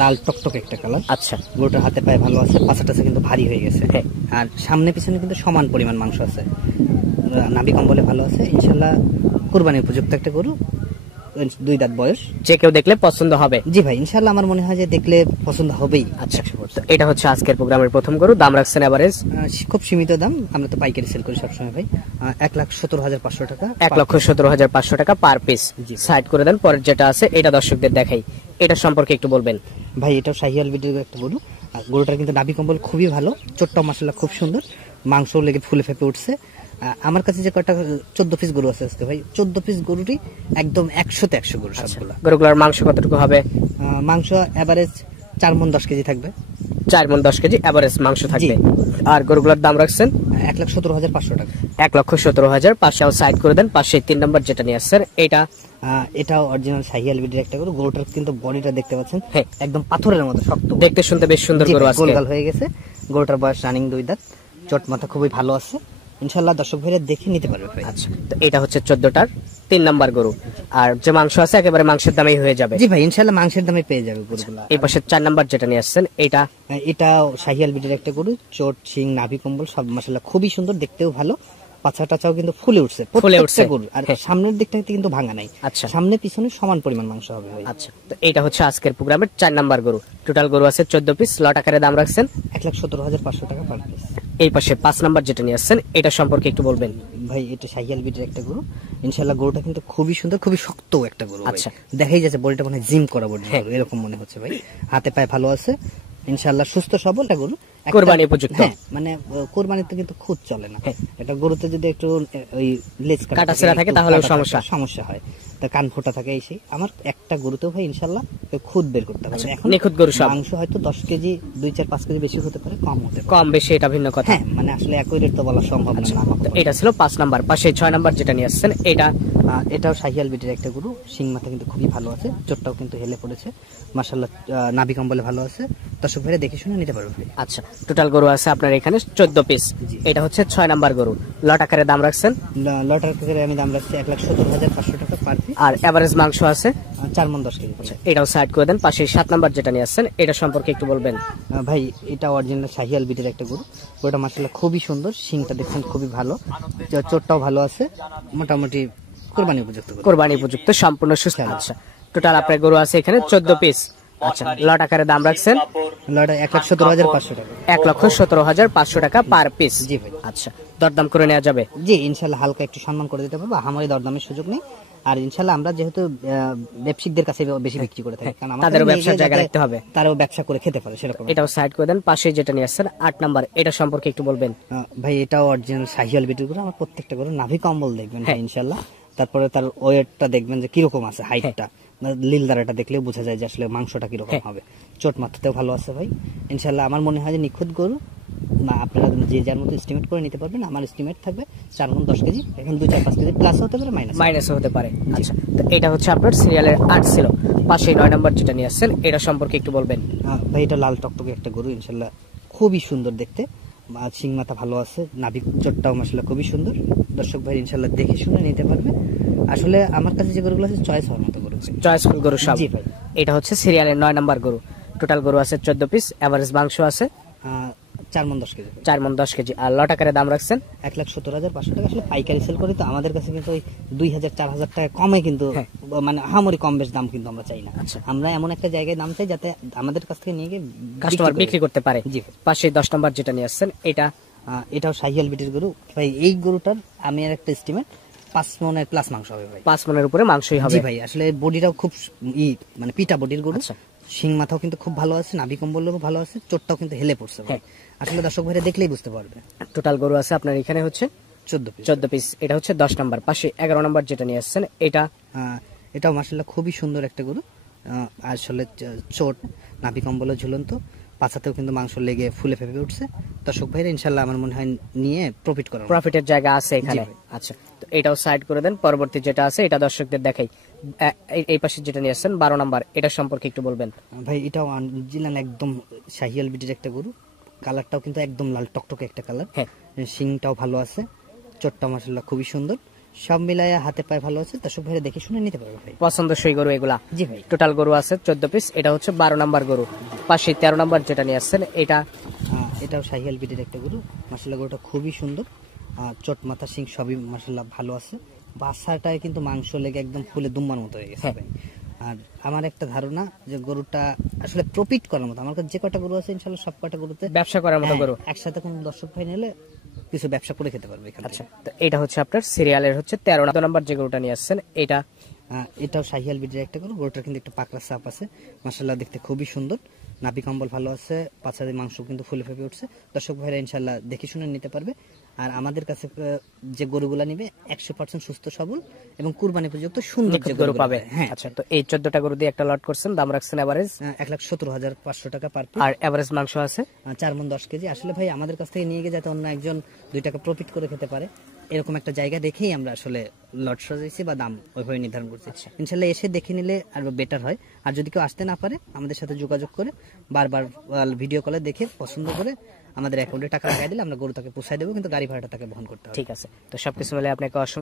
লাল টকটক একটা কালার। আচ্ছা, গরুটার হাতে পায়ে ভালো আছে, পাছাটা কিন্তু ভারী হয়ে গেছে। হ্যাঁ, আর সামনে পিছনে কিন্তু সমান পরিমাণ মাংস আছে, নাভি কম্বলে ভালো আছে। ইনশাল্লাহ কুরবানি উপযুক্ত একটা গরু, 2 দাঁত বয়স। যে কেউ দেখলে পছন্দ হবে। জি ভাই, ইনশাল্লাহ আমার মনে হয় যে দেখলে পছন্দ হবেই। আচ্ছা, এটা হচ্ছে আজকের প্রোগ্রামের প্রথম গরু। দাম রাখছেন এভারেজ? খুব সীমিত দাম, আমরা তো পাইকারি সেল করি সবসময় ভাই। 1,17,500 টাকা। 1,17,500 টাকা পার পিস। সাইড করে দেন। পরের যেটা আছে এটা দর্শকদের দেখাই, এটা সম্পর্কে একটু বলবেন ভাই। এটাও শাহিওয়াল বিটের একটা গরু। গরুটার কিন্তু নাভি কম্বল খুবই ভালো, চোটটা মাশাআল্লাহ খুব সুন্দর, মাংস লেগে ফুলে ফেপে উঠছে। আমার কাছে যে কয়টা 14 পিস গরু আছে আজকে ভাই, 14 পিস গরুটি একদম 100তে 100 গরু সবগুলো। গরুগুলোর মাংস কতটুকু হবে? মাংস এভারেজ 4 মণ 10 কেজি থাকবে। 4 মণ 10 কেজি এভারেজ মাংস থাকবে। আর গরুগুলোর দাম রাখছেন 1,17,500 টাকা। 1,17,500। সাইড করে দেন। পাশে 3 নম্বর যেটা নিয়ে আসছেন এটাও অরিজিনাল শাহিওয়াল বিটের একটা গরু। গরুটার কিন্তু বডিটা দেখতে পাচ্ছেন, হ্যাঁ একদম পাথরের মতো শক্ত, দেখতে শুনতে বেশ সুন্দর গরু আছে। গোলগাল হয়ে গেছে। গরুটার বয়স রানিং 2 দাঁত, চট মাথা খুবই ভালো আছে। ইনশাআল্লাহ দর্শক ভাইরা দেখে নিতে পারবে ভাই। আচ্ছা, তো এটা হচ্ছে 14টার 3 নাম্বার গরু। আর যে মাংস আছে একেবারে মাংসের দামেই হয়ে যাবে। জি ভাই, ইনশাআল্লাহ মাংসের দামে পেয়ে যাবে গরুগুলো। এই পাশে 4 নাম্বার যেটা নিয়ে আসছেন এটাও শাহিওয়াল বিটের একটা গরু। চোট, শিং, নাভি কম্বল সব মাশাআল্লাহ খুবই সুন্দর, দেখতেও ভালো, পাছা টাচাও কিন্তু ফুলে উঠছে গরু। আর সামনের দিকটা কিন্তু ভাঙা নাই। আচ্ছা, সামনে পিছনে সমান পরিমাণ মাংস হবে ভাই। আচ্ছা, তো এটা হচ্ছে আজকের প্রোগ্রামের 4 নাম্বার গরু। টোটাল গরু আছে 14 পিস। লট আকারে দাম রাখছেন 1,17,500 টাকা পার পিস। এই পাশে 5 নাম্বার যেটা নিয়ে আসছেন এটা সম্পর্কে একটু বলবেন ভাই। এটা শাহিওয়াল বিটের একটা গরু। ইনশাআল্লাহ গরুটা কিন্তু খুবই সুন্দর, খুবই শক্ত একটা গরু। আচ্ছা, দেখাই যাচ্ছে বডিটা মানে জিম করা বডি, এরকম মনে হচ্ছে ভাই। হাতে পায়ে ভালো আছে, ইনশাআল্লাহ সুস্থ সবল একটা গরু, কুরবানি উপযুক্ত। মানে কুরবানিতে কিন্তু খুদ চলে না। এটা গরুতে যদি একটু ওই লেজ কাটাছেড়া থাকে তাহলে সমস্যা হয়, তা কান ফোটা থাকে। এই সেই আমার একটা গরুতেও ভাই ইনশাআল্লাহ খুদ বের করতে হবে। এখন নিখুঁত গরু সব। মাংস হয়তো 10 কেজি 2-4-5 কেজি বেশি হতে পারে, কম হতে পারে, কম বেশি এটা ভিন্ন কথা। হ্যাঁ, মানে আসলে একই রেট তো বলা সম্ভব না। এটা ছিল 5 নাম্বার। পাশে 6 নাম্বার যেটা নিয়ে আসছেন এটাও শাহিওয়াল বিটের একটা গরু। শিং মাথা কিন্তু খুবই ভালো আছে, চোটটাও কিন্তু হেলে পড়েছে মাশাআল্লাহ, নাভি কম্বলে ভালো আছে। দর্শক ভাইরা দেখে শুনে নিতে পারবে। আচ্ছা, টোটাল গরু আছে আপনার এখানে 14 পিস। এটা হচ্ছে 6 নাম্বার গরু। লট আকারে দাম রাখছেন? লট আকারে আমি দাম রাখছি 1,17,500 টাকা পার পিস। আর এভারেজ মাংস আছে 4 মণ 10 কেজি। এটাও সাইড করে দেন। পাশে 7 নাম্বার যেটা নিয়ে আসছেন এটা সম্পর্কে একটু বলবেন ভাই। এটা অরিজিনাল শাহিওয়াল বিটের একটা গরু। গরুটা মাশাআল্লাহ খুবই সুন্দর, শিংটা দেখছেন খুবই ভালো, চোটটাও ভালো আছে, মোটামুটি কুরবানি উপযুক্ত, সম্পূর্ণ সুস্থ। আচ্ছা, টোটাল আপনার গরু আছে এখানে 14 পিস। আচ্ছা, লট আকারে দাম রাখছেন 1,17,500 টাকা। 1,17,500 টাকা পার পিস। জি ভাই। আচ্ছা, দরদাম করে নেওয়া যাবে? জি, ইনশাআল্লাহ হালকা একটু সম্মান করে দিতে পারবো, আমারই দরদামের সুযোগ নেই। আর ইনশাআল্লাহ আমরা যেহেতু ব্যবসায়িকদের কাছে বেশি বিক্রি করে থাকি, কারণ তাদেরও ব্যবসার জায়গা রাখতে হবে, তারাও ব্যবসা করে খেতে পারে সেরকম। এটাও সাইড করে দেন। পাশে যেটা নিয়ে আসছেন 8 নাম্বার, এটা সম্পর্কে একটু বলবেন ভাই। এটাও অরিজিনাল শাহিওয়াল বিটের গরু। আমার প্রত্যেকটা গরু নাভি কম্বল দেখবেন ইনশাআল্লাহ। তারপরে তার ওয়েটটা দেখবেন যে কিরকম আছে, হাইটটা, লীল দ্বারাটা দেখলেও বোঝা যায় যে আসলে মাংসটা কিরকম হবে। চোট মাথাতেও ভালো আছে ভাই ইনশাআল্লাহ। আমার মনে হয় যে নিখুঁত গরু না, আপনারা যে যার মতো এস্টিমেট করে নিতে পারবেন। আমার এস্টিমেট থাকবে 4 মণ 10 কেজি। এখন 2-4-5 কেজি প্লাস হতে পারে, মাইনাসও হতে পারে। আচ্ছা, তো এটা হচ্ছে আপনার সিরিয়ালের 8 ছিল। পাশে 9 নাম্বার যেটা নিয়ে আসছেন এটা সম্পর্কে একটু বলবেন ভাই। এটা লাল টকটকে একটা গরু, ইনশাআল্লাহ খুবই সুন্দর দেখতে, শিং মাথা ভালো আছে, নাভি চোটটাও মাশাআল্লাহ খুবই সুন্দর। দর্শক ভাই ইনশাআল্লাহ দেখে শুনে নিতে পারবে। আসলে আমার কাছে যে গরুগুলো আছে চয়েস হওয়ার মতো গরু, চয়েসফুল গরু সব। জি ভাই। এটা হচ্ছে সিরিয়ালের 9 নাম্বার গরু। টোটাল গরু আছে 14 পিস। এভারেজ মাংস আছে 4 মণ 10 কেজি। 4 মণ 10 কেজি। আর লট আকারে দাম রাখছেন 1,17,500 টাকা। আসলে পাইকারি সেল করি তো, আমাদের কাছে কিন্তু ওই 2,000-4,000 টাকা কমে কিন্তু, মানে হামরি কম বেশ দাম কিন্তু আমরা চাই না। আমরা এমন একটা জায়গায় দাম চাই যাতে আমাদের কাছ থেকে নিয়ে গিয়ে কাস্টমার বিক্রি করতে পারে। জি। পাশে 10 নাম্বার যেটা নিয়ে আসছেন এটাও শাহিওয়াল বিটের গরু ভাই। এই গরুটার আমি আর একটা এস্টিমেট 5 মণের প্লাস মাংস হবে ভাই। 5 মণের উপরে মাংসই হবে। জি ভাই। আসলে বডিটাও খুব মানে পিটা বডির গরু। শিং মাথাও কিন্তু খুব ভালো আছে, নাভি কম্বলও ভালো আছে, চোটটাও কিন্তু হেলে পড়ছে ভাই। আসলে দর্শক ভাইরা দেখলেই বুঝতে পারবে। টোটাল গরু আছে আপনার এখানে হচ্ছে 14 পিস। এটা হচ্ছে 10 নাম্বার। পাশে 11 নাম্বার যেটা নিয়ে আসছেন এটাও মাশাআল্লাহ খুবই সুন্দর একটা গরু। আসলে চোট, নাভি কম্বলও ঝুলন্ত, পাছাতেও কিন্তু মাংস লেগে ফুলে ফেপে উঠছে। দর্শক ভাইরা ইনশাআল্লাহ আমার মনে হয় নিয়ে প্রফিটের জায়গা আছে এখানে। আচ্ছা, তো এটাও সাইড করে দেন। পরবর্তী যেটা আছে এটা দর্শকদের দেখাই। এই পাশে যেটা নিয়ে আসছেন 12 নাম্বার, এটা সম্পর্কে একটু বলবেন ভাই। এটাও অরিজিনাল একদম শাহিওয়াল বিটের একটা গরু। কালারটাও কিন্তু একদম লাল টকটকে একটা কালার। শিংটাও ভালো আছে, চোটটা মাশাআল্লাহ খুবই সুন্দর। সব মিলায় হাতে পায়ে ভালো আছে, দর্শক ভাইরা দেখে শুনে নিতে পারবে ভাই। পছন্দসই গরু এগুলা। জি ভাই। টোটাল গরু আছে 14 পিস। এটা হচ্ছে 12 নাম্বার গরু। পাশে 13 নাম্বার যেটা নিয়ে আসছেন এটা এটাও শাহিয়াল বিটের একটা গরু। মাশাআল্লাহ গরুটা খুবই সুন্দর, চট মাথা সিং সবই মাশাআল্লাহ ভালো আছে। বাচ্চাটায় কিন্তু মাংস লেগে একদম ফুলে দুম্বার মতো হয়ে গেছে ভাই। আর আমার একটা ধারণা যে গরুটা আসলে প্রফিট করার মতো, আমার কাছে যে কটা গরু আছে ইনশাআল্লাহ সব কটা গরুতে ব্যবসা করার মতো গরু। একসাথে কোন দর্শক ভাই নিলে কিছু ব্যবসা করে খেতে পারবে এখান থেকে। আচ্ছা, তো এটা হচ্ছে আপনার সিরিয়ালের হচ্ছে 13 নাম্বার যে গরুটা নিয়ে আসছেন এটা এটাও শাহিয়াল বিটের একটা গরু। গরুটার কিন্তু একটা পাকড়া ছাপ আছে, মাশাআল্লাহ দেখতে খুবই সুন্দর, নাভি কম্বল ভালো আছে, পাছাদের মাংস কিন্তু ফুলে ফেপে উঠছে। দর্শক ভাইরা ইনশাআল্লাহ দেখে শুনে নিতে পারবে। আর আমাদের কাছে যে গরুগুলা নিবে 100% সুস্থ সবল এবং কুরবানি উপযুক্ত সুন্দর যে গরু পাবে। হ্যাঁ। আচ্ছা, তো এই 14টা গরু দিয়ে একটা লট করছেন, দাম রাখছেন এভারেজ 1,17,500 টাকা পার পিস। আর এভারেজ মাংস আছে 4 মণ 10 কেজি। আসলে ভাই আমাদের কাছ থেকে নিয়ে গিয়ে যাতে অন্য একজন 2 টাকা প্রফিট করে খেতে পারে, এরকম একটা জায়গা দেখেই আমরা আসলে লট সাজাইছি বা দাম ওইভাবে নির্ধারণ করছি। ইনশাল্লাহ এসে দেখে নিলে আরো বেটার হয়। আর যদি কেউ আসতে না পারে আমাদের সাথে যোগাযোগ করে বারবার ভিডিও কলে দেখে পছন্দ করে আমাদের অ্যাকাউন্টে টাকা লাগাই দিলে আমরা গরু তাকে পোষায় দেবো, কিন্তু গাড়ি ভাড়াটা তাকে বহন করতে হবে। ঠিক আছে। তো সবকিছু মিলে আপনাকে অসংখ্য